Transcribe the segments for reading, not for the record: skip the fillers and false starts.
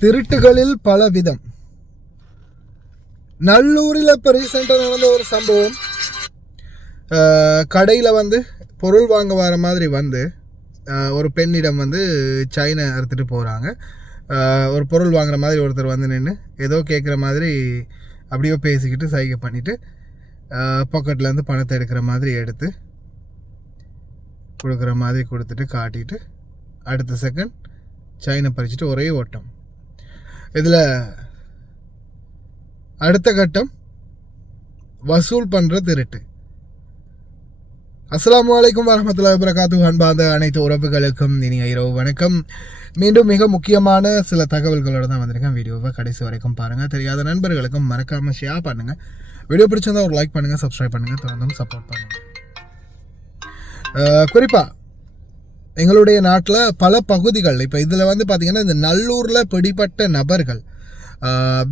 திருட்டுகளில் பல விதம். நல்லூரில் இப்போ ரீசெண்டாக நடந்த ஒரு சம்பவம். கடையில் வந்து பொருள் வாங்க வர மாதிரி வந்து ஒரு பெண்ணிடம் வந்து செயினை அறுத்துட்டு போகிறாங்க. ஒரு பொருள் வாங்குற மாதிரி ஒருத்தர் வந்து நின்று ஏதோ கேட்குற மாதிரி அப்படியோ பேசிக்கிட்டு சைகை பண்ணிவிட்டு பாக்கெட்லேருந்து பணத்தை எடுக்கிற மாதிரி எடுத்து கொடுக்குற மாதிரி கொடுத்துட்டு காட்டிட்டு அடுத்த செகண்ட் செயினை பறிச்சுட்டு ஒரே ஓட்டம். இதில் அடுத்த கட்டம் வசூல் பண்ணுற திருட்டு. அஸ்ஸலாமு அலைக்கும் வரஹ்மத்துல்லாஹி வபரகாத்துஹு. அன்பார்ந்த அனைத்து உறவுகளுக்கும் இனிய இரவு வணக்கம். மீண்டும் மிக முக்கியமான சில தகவல்களோடு தான் வந்திருக்கேன். வீடியோவை கடைசி வரைக்கும் பாருங்கள். தெரியாத நண்பர்களுக்கும் மறக்காமல் ஷேர் பண்ணுங்கள். வீடியோ பிடிச்சிருந்தா ஒரு லைக் பண்ணுங்கள், சப்ஸ்கிரைப் பண்ணுங்கள், தொடர்ந்தும் சப்போர்ட் பண்ணுங்கள். குறிப்பாக எங்களுடைய நாட்டில் பல பகுதிகள் இப்போ இதில் வந்து பார்த்திங்கன்னா இந்த நல்லூரில் பிடிப்பட்ட நபர்கள்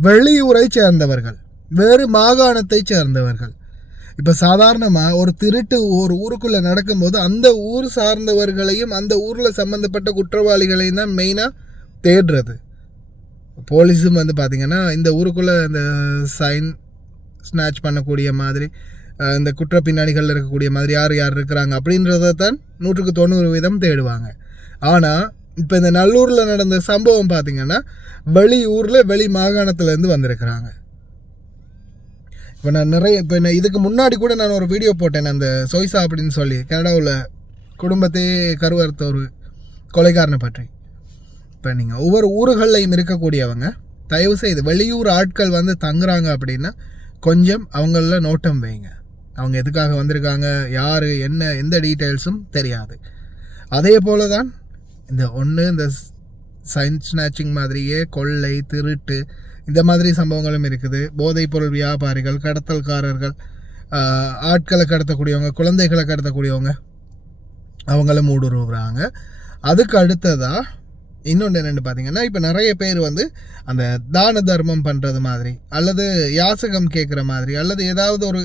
வெளியூரை சேர்ந்தவர்கள், வேறு மாகாணத்தை சேர்ந்தவர்கள். இப்போ சாதாரணமாக ஒரு திருட்டு ஒரு ஊருக்குள்ளே நடக்கும்போது அந்த ஊர் சார்ந்தவர்களையும் அந்த ஊரில் சம்மந்தப்பட்ட குற்றவாளிகளையும் தான் மெயினாக தேடுறது. போலீஸும் வந்து பார்த்திங்கன்னா இந்த ஊருக்குள்ளே இந்த சைன் ஸ்நாச் பண்ணக்கூடிய மாதிரி, இந்த குற்ற பின்னணிகள் இருக்கக்கூடிய மாதிரி யார் யார் இருக்கிறாங்க அப்படின்றத தான் 100% தேடுவாங்க. ஆனால் இப்போ இந்த நல்லூரில் நடந்த சம்பவம் பார்த்திங்கன்னா வெளியூரில் வெளி மாகாணத்துலேருந்து வந்திருக்கிறாங்க. இப்போ நான் இதுக்கு முன்னாடி கூட நான் ஒரு வீடியோ போட்டேன், அந்த சொய்சா அப்படின்னு சொல்லி கனடாவில் குடும்பத்தையே கருவறுத்த ஒரு கொலைகாரனை பற்றி. இப்போ நீங்கள் ஒவ்வொரு ஊர்களையும் இருக்கக்கூடியவங்க தயவு செய்து வெளியூர் ஆட்கள் வந்து தங்குறாங்க அப்படின்னா கொஞ்சம் அவங்கள நோட்டம் வைங்க. அவங்க எதுக்காக வந்திருக்காங்க, யார் என்ன, எந்த டீட்டெயில்ஸும் தெரியாது. அதே போல தான் இந்த சைன் ஸ்நாச்சிங் மாதிரியே கொள்ளை, திருட்டு இந்த மாதிரி சம்பவங்களும் இருக்குது. போதைப்பொருள் வியாபாரிகள், கடத்தல்காரர்கள், ஆட்களை கடத்தக்கூடியவங்க, குழந்தைகளை கடத்தக்கூடியவங்க அவங்களும் ஊடுருவுறாங்க. அதுக்கு அடுத்ததாக இன்னொன்று என்னென்னு பார்த்தீங்கன்னா இப்போ நிறைய பேர் வந்து அந்த தான தர்மம் பண்ணுறது மாதிரி அல்லது யாசகம் கேட்குற மாதிரி அல்லது ஏதாவது ஒரு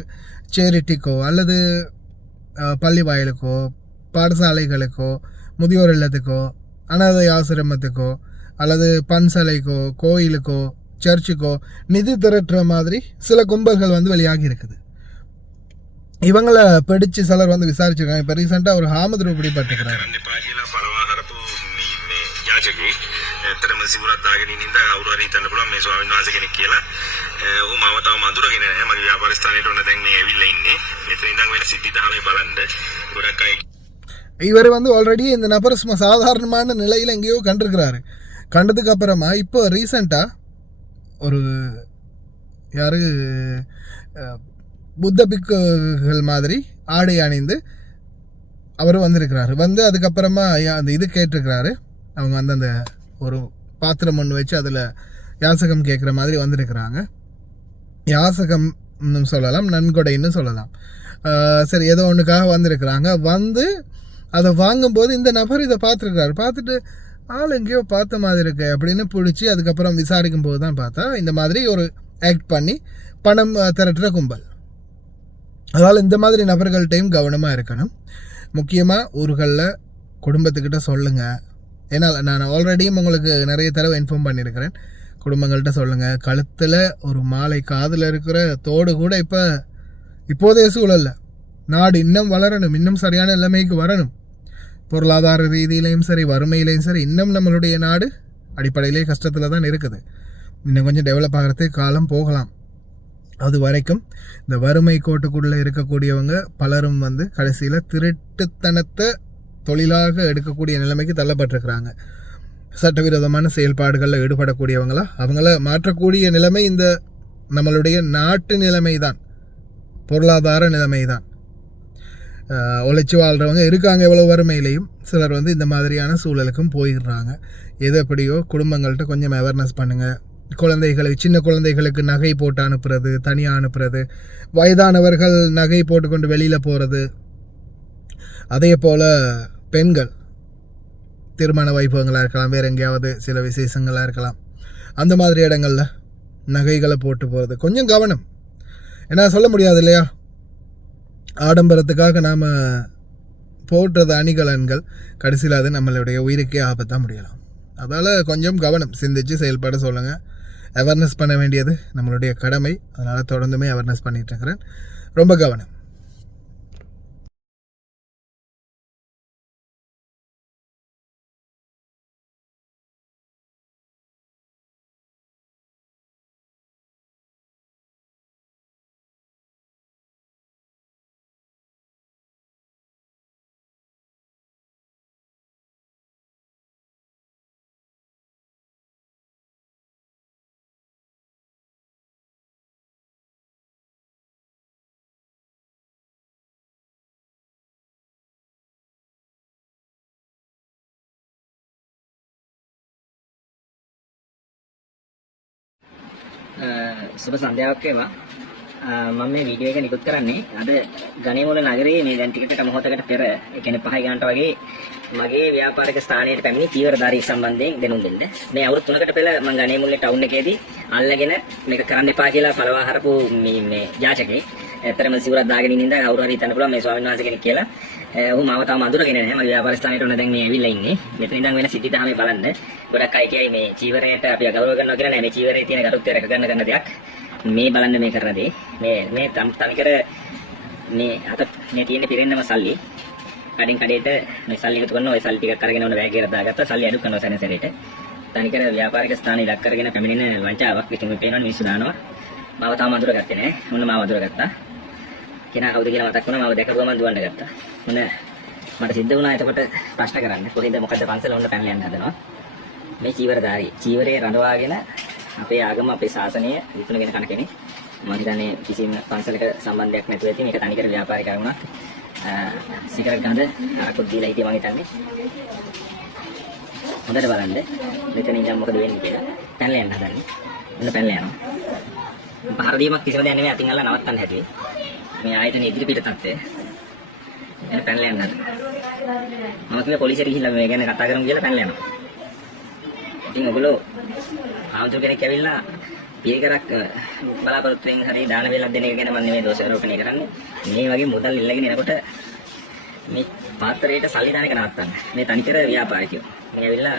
சேரிட்டிக்கோ அல்லது பள்ளி வாயிலுக்கோ பாடசாலைகளுக்கோ முதியோர் இல்லத்துக்கோ அனாதை ஆசிரமத்துக்கோ அல்லது பன்சலைக்கோ கோயிலுக்கோ சர்ச்சுக்கோ நிதி திரட்டுற மாதிரி சில கும்பல்கள் வந்து வெளியாகி இருக்குது. இவங்களை பிடிச்சு சிலர் வந்து விசாரிச்சிருக்காங்க. இப்போ ரீசெண்டாக ஒரு ஹாமது பிடிபட்டுக்கிறாரு. ඇත්තටම සිවුරක් දාගෙන ඉන්න ඉඳලා කවුරු හරි හිතන්න පුළුවන් මේ ස්වාමීන් වහන්සේ කෙනෙක් කියලා. ඌ මාව තාම අඳුරගෙන නැහැ. මගේ ව්‍යාපාර ස්ථානයට ඔන්න දැන් මේ ඇවිල්ලා ඉන්නේ. මෙතන ඉඳන් වෙන සිද්ධි දහමේ බලන්න. ගොඩක් අය இவர் வந்து ஆல்ரெடி இந்த நபர் சாதாரணமான நிலையில் எங்கேயோ கண்டிருக்கிறாரு. கண்டதுக்கு அப்புறமா இப்போ ரீசெண்டாக ஒரு புத்த பிக்குகள் மாதிரி ஆடை அணிந்து அவர் வந்திருக்கிறாரு. வந்து அதுக்கப்புறமா அந்த இது கேட்டிருக்கிறாரு. அவங்க வந்து அந்த ஒரு பாத்திரம் ஒன்று வச்சு அதில் யாசகம் கேட்குற மாதிரி வந்திருக்கிறாங்க. யாசகம்னு சொல்லலாம், நன்கொடைன்னு சொல்லலாம். சரி, ஏதோ ஒன்றுக்காக வந்திருக்கிறாங்க. வந்து அதை வாங்கும்போது இந்த நபர் இதை பார்த்துருக்கிறாரு. பார்த்துட்டு ஆள் எங்கேயோ பார்த்த மாதிரி இருக்கு அப்படின்னு பிடிச்சி அதுக்கப்புறம் விசாரிக்கும் போது தான் பார்த்தா இந்த மாதிரி ஒரு ஆக்ட் பண்ணி பணம் திரட்டுற கும்பல். அதனால் இந்த மாதிரி நபர்கள்ட்டையும் கவனமாக இருக்கணும். முக்கியமாக ஊர்களில் குடும்பத்துக்கிட்ட சொல்லுங்கள். ஏன்னா நான் ஆல்ரெடியும் உங்களுக்கு நிறைய தடவை இன்ஃபார்ம் பண்ணியிருக்கிறேன். குடும்பங்கள்கிட்ட சொல்லுங்கள். கழுத்தில் ஒரு மாலை, காதில் இருக்கிற தோடு கூட இப்போதைய சூழலில் நாடு இன்னும் வளரணும், இன்னும் சரியான நிலைமைக்கு வரணும். பொருளாதார ரீதியிலையும் சரி, வறுமையிலையும் சரி, இன்னும் நம்மளுடைய நாடு அடிப்படையிலே கஷ்டத்தில் தான் இருக்குது. இன்னும் கொஞ்சம் டெவலப் ஆகிறதுக்கு காலம் போகலாம். அது வரைக்கும் இந்த வறுமை கோட்டுக்குள்ளே இருக்கக்கூடியவங்க பலரும் வந்து கடைசியில் திருட்டுத்தனத்தை தொழிலாக எடுக்கக்கூடிய நிலைமைக்கு தள்ளப்பட்டிருக்கிறாங்க. சட்டவிரோதமான செயல்பாடுகளில் ஈடுபடக்கூடியவங்களா அவங்கள மாற்றக்கூடிய நிலைமை இந்த நம்மளுடைய நாட்டு நிலைமை தான், பொருளாதார நிலைமை தான். உழைச்சி வாழ்கிறவங்க இருக்காங்க எவ்வளோ வறுமையிலையும். சிலர் வந்து இந்த மாதிரியான சூழலுக்கும் போயிடுறாங்க. எது எப்படியோ குடும்பங்கள்கிட்ட கொஞ்சம் அவேர்னஸ் பண்ணுங்கள். சின்ன குழந்தைகளுக்கு நகை போட்டு அனுப்புறது, தனியாக அனுப்புறது, வயதானவர்கள் நகை போட்டுக்கொண்டு வெளியில் போகிறது. அதே போல் பெண்கள் திருமண வைபவங்களாக இருக்கலாம், வேறு எங்கேயாவது சில விசேஷங்களாக இருக்கலாம், அந்த மாதிரி இடங்களில் நகைகளை போட்டு போகிறது கொஞ்சம் கவனம். ஏன்னா சொல்ல முடியாது இல்லையா, ஆடம்பரத்துக்காக நாம் போடுறது அணிகலன்கள் கடைசியில் அது நம்மளுடைய உயிருக்கே ஆபத்தாக முடியலாம். அதால் கொஞ்சம் கவனம் சிந்திச்சு செயல்பட சொல்லுங்கள். அவேர்னஸ் பண்ண வேண்டியது நம்மளுடைய கடமை. அதனால் தொடர்ந்துமே அவேர்னஸ் பண்ணிகிட்டு இருக்கிறேன். ரொம்ப கவனம். සුබ සන්ධ්‍යාවක් වේවා. මම මේ වීඩියෝ එක නිකුත් කරන්නේ අද ගණේමුල නගරයේ මේ දැන් ටිකකට මොහොතකට පෙර ඒ කියන්නේ 5 ගානට වගේ මගේ ව්‍යාපාරික ස්ථානයට පැමිණි චීවරධාරී සම්බන්ධයෙන් දැනුම් දෙන්න. මේ අවුරුදු 3කට පෙර මම ගණේමුල්ලේ ටවුන් එකේදී අල්ලගෙන මේක කරන්න එපා කියලා පළවා හරපු මේ යාචකේ ඇත්තටම සිවුරක් දාගෙන ඉන්න ඉඳන් කවුරු හරි හිතන්න පුළුවන් මේ ස්වාමීන් වහන්සේ කෙනෙක් කියලා. ඔහු මාව තාම අඳුරගෙන නැහැ. මගේ ව්‍යාපාර ස්ථානයට ඔන්න දැන් මේ ඇවිල්ලා ඉන්නේ. මෙතන ඉඳන් වෙන සිද්ධි දහමේ බලන්න. ගොඩක් අය කියයි මේ චීවරයට අපි ගෞරව කරනවා කියලා නෑ. මේ චීවරයේ තියෙන ගරුත්වය රැක ගන්න දෙයක්. මේ බලන්න මේ කරන දේ. මේ තනිකර මේ අත මේ තියෙන පිරෙන්නම සල්ලි. කඩින් කඩේට මේ සල්ලි එකතු කරනවා. ওই සල්ලි ටිකක් අරගෙන ඔන්න බෑග් එකට දාගත්තා. සල්ලි අඩු කරනවා සැනසෙරේට. තනිකර ව්‍යාපාරික ස්ථානේ ඉලක්ක කරගෙන පැමිණෙන වංචාවක්. ඉතින් මේ පේනවනේ මිනිස්සු දානවා. මාව තාම අඳුරගත්තේ නෑ. ඔන්න මාව අඳුරගත්තා. කෙනා කවුද කියලා මතක් වුණා. මාව දැකපුවම මම දුවන්න ගත්තා. මොන මට සිද්ධ වුණා එතකොට ප්‍රශ්න කරන්න. කොහෙද මොකද්ද පන්සල ඔන්න පැනලා යන්න හදනවා. මේ චීවරධාරී චීවරේ රඳවාගෙන අපේ ආගම අපේ ශාසනය විකුණගෙන කන කෙනෙක්. මම හිතන්නේ කිසිම පන්සලක සම්බන්ධයක් නැතුව ඇති මේක තනිකර ව්‍යාපාරික කරුණක්. සිගරට් ගඳ අරකුත් දීලා හිටියේ මම හිතන්නේ. හොඳට බලන්න. මෙතන ඉඳන් මොකද වෙන්නේ කියලා. පැනලා යන්න හදන්නේ. ඔන්න පැනලා යනවා. පහර දීමක් කිසිම දෙයක් නෙමෙයි අතින් අල්ල නවත්තන්න හැදුවේ. මේ ආයතන ඉදිරි පිට තත්ත්වය. එන්න පැනලා යන්න හදන්න. මම කිව්වා පොලිසියට ගිහිල්ලා මේ ගැන කතා කරමු කියලා පැනලා යනවා. ඉතින් ඔයගොල්ලෝ ආමතුරු කෙනෙක් ඇවිල්ලා පියකරක් බලාපොරොත්තුෙන් හරි දාන වේලක් දෙන එක ගැන මම නෙමෙයි දෝෂ ආරෝපණය කරන්නේ. මේ වගේ මුදල් ඉල්ලගෙන එනකොට මේ පාත්‍රයට සල්ලි දාන එක නවත්තන්න. මේ තනිකර ව්‍යාපාරිකයෝ. මේ ඇවිල්ලා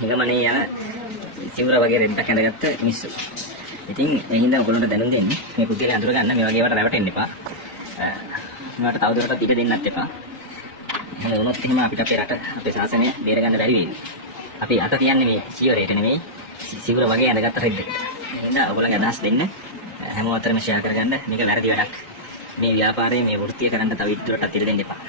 හිඟමනේ යන සිවුර වගේ රෙද්දක් ඇඳගත්ත මිනිස්සු. ඉතින් ඒ හින්දා ඔයගොල්ලන්ට දැනුම් දෙන්නේ මේ කුටියේ අඳුර ගන්න මේ වගේ ඒවාට රැවටෙන්න එපා. මේවට තවදුරටත් ඉඩ දෙන්නත් එපා. එහෙනම් වුණොත් එහෙම අපිට අපේ රට අපේ ශාසනය බේර ගන්න බැරි වෙයි. අපි අත තියන්නේ මේ චීවරයට නෙමෙයි සිවුර වගේ ඇඳගත්ත රෙද්දකට. එහෙනම් ඔයගොල්ලන්ගේ අදහස් දෙන්න හැමෝම අතරම ෂෙයා කරගන්න. මේක වැරදි වැඩක්. මේ ව්‍යාපාරයේ මේ වෘත්තිය කරන්න තව ඉදිරියටත් ඉඩ දෙන්න එපා.